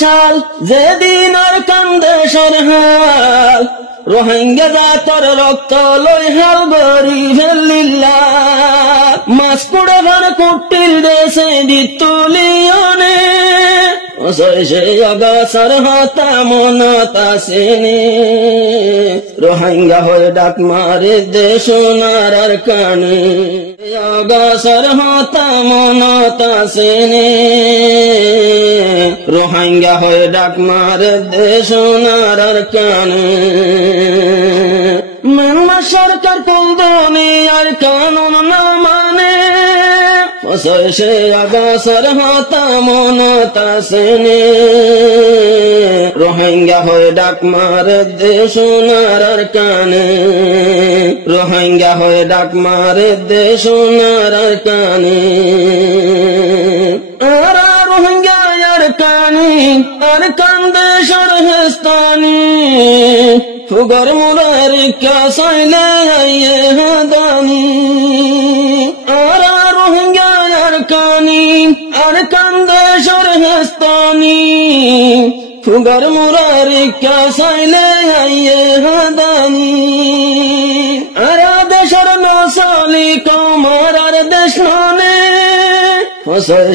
সাল যেদিন আর কান্দে সরহাল রোহিঙ্গা জাতর রক্ত লই হাল গরি ফেলিল্লা মাছ কুড়ে ভার কুটির দেশে দিতুলিয়নে সে অগাছার হতা মনতা সেনে রোহিঙ্গা হয়ে ডাক মারে দেশ নারার কানে অগাছার হতা মনতা সেনে রোহিঙ্গা হয়ে ডাক মারে দেশ নারার কানে মেলমা সরকার কোন দুনিয়ার কানুন না মানে সে আগাছার হতা মনতা সেনে রোহিঙ্গা হয়ে ডাক মারে দেশ নারার কানে রোহিঙ্গা হয়ে ডাক মারে দেশ নারার কানে আরা রোহিঙ্গা আর কানি আর কান্দে সরহেস্তানি ফুগর মুলার ক্যা সাইলে আইয়ে হাদানি আরা রোহিঙ্গা আর কানি আর কান্দে সরহেস্তানি ফুগর মুলার ক্যা সাইলে আইয়ে হাদানি আরা দেশর নসালি কৌমার আর দেশ নে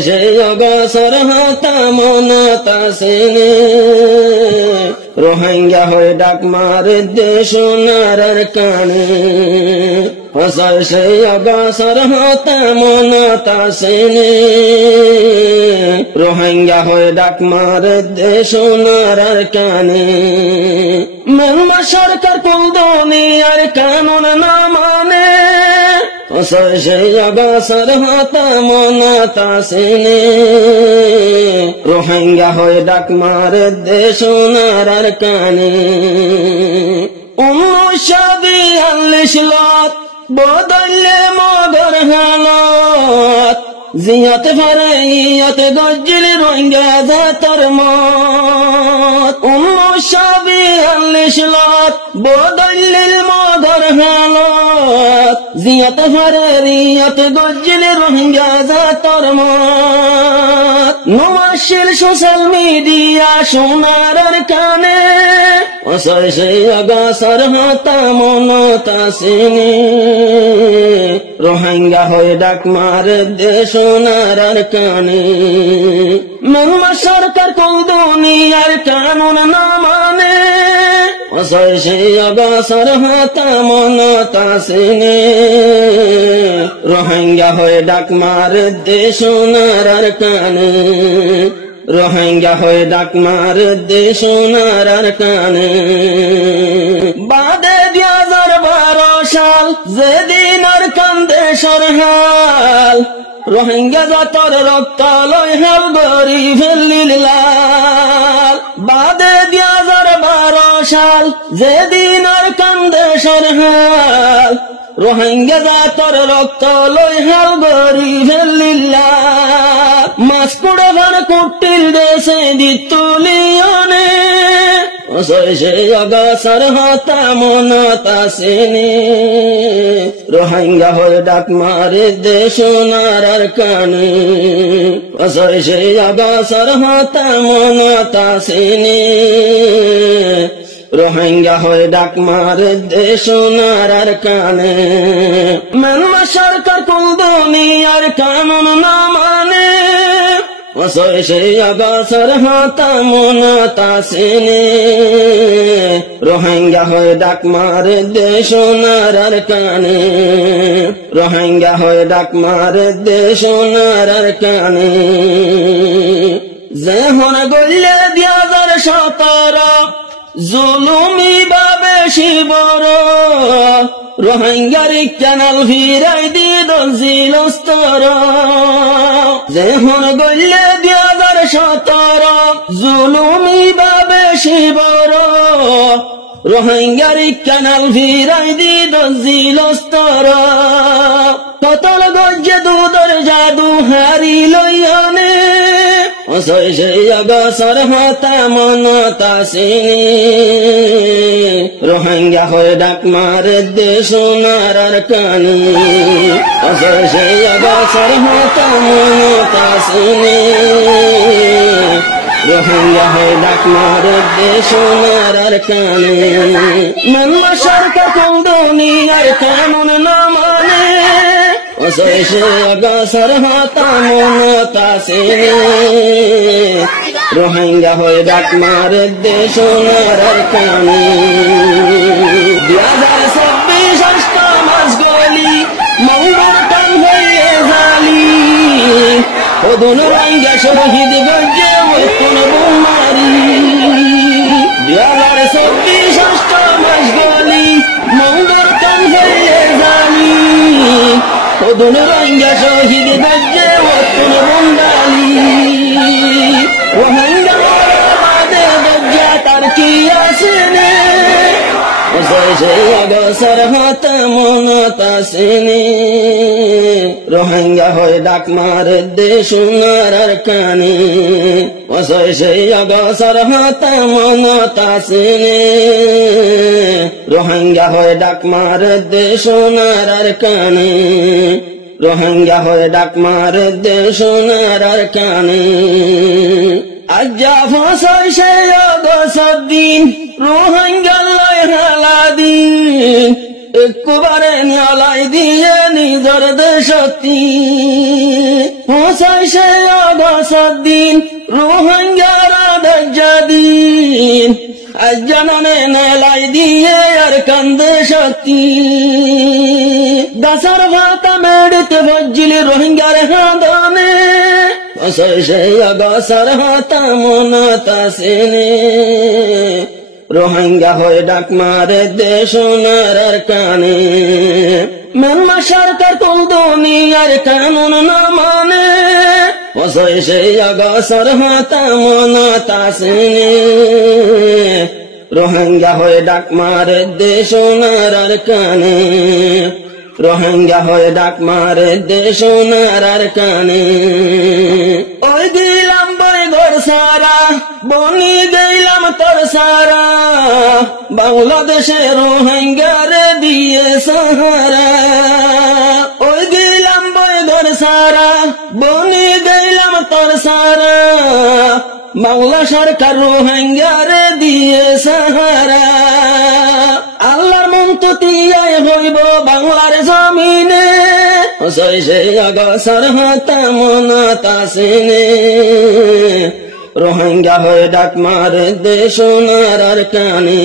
সে অগাছার হতা মনতা সেনে রোহিঙ্গা হয়ে ডাক মারে দেশ নারার কানে সে অগাছার হতা মনতা সেনে রোহিঙ্গা হয়ে ডাক মারে দেশ নারার কানে মেলমা সরকার কোন দুনিয়ার কানুন না মানে সে অগাছার হতা মনতা সেনে রোহিঙ্গা হয়ে ডাক মারে দেশ নারার কানে 1942 লত বদলে মগর হালত জিয়াতে ফারাইয়াতে গজ্জিল রোহিঙ্গা জাতর মত 1942 লত বদলে মগর হালত জিয়াতে ফারাইয়াতে গজ্জিল রোহিঙ্গা জাতর মত নমাশিল সোশ্যাল মিডিয়া সোনার কানে সে অগাছার হতা মনতা সেনে রোহিঙ্গা হয়ে ডাক মারে দেশ নারার কানে মেলমা সরকার কোন দুনিয়ার কানুন না মানে সে অগাছার হতা মনতা সেনে রোহিঙ্গা হয়ে ডাক মারে দেশ নারার কানে রোহিঙ্গা হয়ে ডাক মারে দেশ নারার কানে বাদে 2012 সাল যেদিন আর কান্দে সরহাল রোহিঙ্গা জাতর রক্ত লই হাল গরি ফেলিল্লাল বাদে 2012 সাল যেদিন আর কান্দে সরহাল রোহিঙ্গা জাতর রক্ত লই হাল গরি ফেলিল্লাল মাছ কুড়ে ভার কুটির দেশে দিতুলিয়নে সে অগাছার হতা মনতা সেনে রোহিঙ্গা হয়ে ডাক মারে দেশ নারার কানে সে অগাছার হতা মনতা সেনে রোহিঙ্গা হয়ে ডাক মারে দেশ নারার কানে মেলমা সরকার কোন দুনিয়ার কানুন না মানে সে অগাছার হতা মনতা সেনে রোহিঙ্গা হয়ে ডাক মারে দেশ নারার কানে রোহিঙ্গা হয়ে ডাক মারে দেশ নারার কানে যে হন গইলে 2017 জুলুমি বাবে শিবর রোহিঙ্গারি ক্যানাল ফিরাই দি দজিল স্তর যে হন গইলে 2017 জুলুমি বাবে শিবর রোহিঙ্গারি ক্যানাল ফিরাই দি দজিল স্তর কতল গজ্জে দুধর জাদু হারি লইয়ানে সে অগাছার হতা মনতা সেনে রোহিঙ্গা হয়ে ডাক মারে দেশ নারার কানে সে অগাছার হতা মনতা সেনে রোহিঙ্গা হয়ে ডাক মারে দেশ সোনার কানে মানলা সরকার কোন দুনিয়ার কানুন না মানে অসৈসে অগাছার হাতা মনতা সেনে রোহিঙ্গা হয়ে ডাক মারে দেশ সোনার কানে 2026 অষ্টম মাস গলি মঙ্গল টান হয়ে জালি ওদন রোহিঙ্গা শহীদ গঞ্জে কোন বোমারি 2026 অষ্টম মাস গলি মঙ্গল টান হয়ে জালি ওদন রোহিঙ্গা শহীদ গঞ্জে কোন বোমারি রোহিঙ্গা বাদে গজ্জা তার কি আসেনে অসৈসে অগাছার হাতা মনতা সেনে রোহিঙ্গা হয়ে ডাক মারে দেশ সোনার কানে অসৈসে অগাছার হাতা মনতা সেনে রোহিঙ্গা হয়ে ডাক মারে দেশ সোনার কানে রোহিঙ্গা হয়ে ডাক মারে দেশ সোনার কানে আজ্জা ফসৈসে অগাছার দিন রোহিঙ্গা দিন একবারে নিয়ালাই দিয়ে নিজর দেশতি পৌঁছাইছে অগাছার দিন রোহিঙ্গারা দজ্জা দিন আজ জানানে নেলাই দিয়ে আর কান্দে শক্তি দাসার ভাতা মেড়তে ভজ্জিলি রোহিঙ্গার হাঁদানে পৌঁছাইছে অগাছার হাতা মনতা সেনে রোহিঙ্গা হয়ে ডাক মারে দেশ সোনার কানে মানলা সরকার কোন দুনিয়ার কানুন না মানে অসৈসে অগাছার হাতা মনতা সেনে রোহিঙ্গা হয়ে ডাক মারে দেশ সোনার কানে রোহিঙ্গা হয়ে ডাক মারে দেশ সোনার কানে ওই দিলাম বৈগর সারা বনি গেলাম তোর সারা বাংলাদেশে রোহিঙ্গারে দিয়ে সাহারা ওই দিলাম বৈগর সারা বনি গেলাম তোর সারা বাংলা সরকার রোহিঙ্গারে দিয়ে সাহারা আল্লাহর মন্ততিয়ায় হইব বাংলার জমিনে অসৈসে অগাছার হাতা মনতা সেনে রোহিঙ্গা হয়ে ডাক মারে দেশ সোনার কানে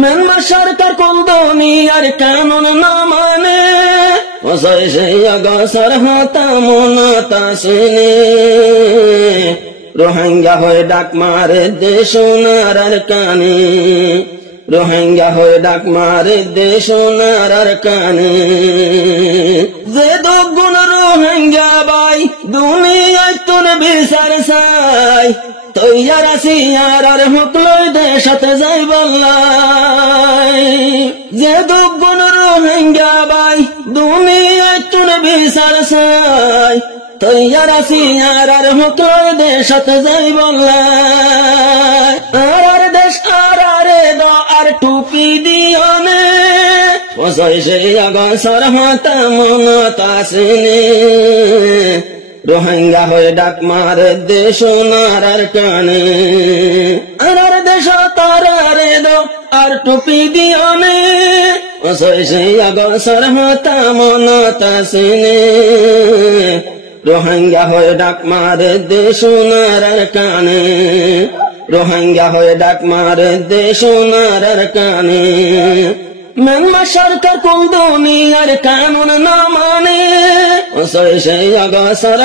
মানলা সরকার কোন দুনিয়ার কানুন না মানে অসৈসে অগাছার হাতা মনতা সেনে রোহিঙ্গা হয়ে ডাক মারে দেশ সোনার কানে রোহিঙ্গা হয়ে ডাক মারে দেশ সোনার কানে যে দুগুণ রোহিঙ্গা বাই দুনিয়ায় তোর বিচার চাই তৈয়ার আছি আর হুকলই দেশতে যাই বললাই যে দুগুণ রোহিঙ্গা বাই দুনিয়ায় তোর বিচার চাই তৈয়ার আছি আর হুকলই দেশতে যাই বললাই আর দেশ আর টুপি দিয়নে অসৈসে অগাছার হাতা মনতা সেনে রোহিঙ্গা হয়ে ডাক মারে দেশ সোনার কানে আর দেশ তারে দো আর টুপি দিয়নে অসৈসে অগাছার হাতা মনতা সেনে রোহিঙ্গা হয়ে ডাক মারে দেশ সোনার কানে রোহিঙ্গা হয়ে ডাক মারে দেশ সোনার কানে মানলা সরকার কোন দুনিয়ার কানুন না মানে অসৈসে অগাছার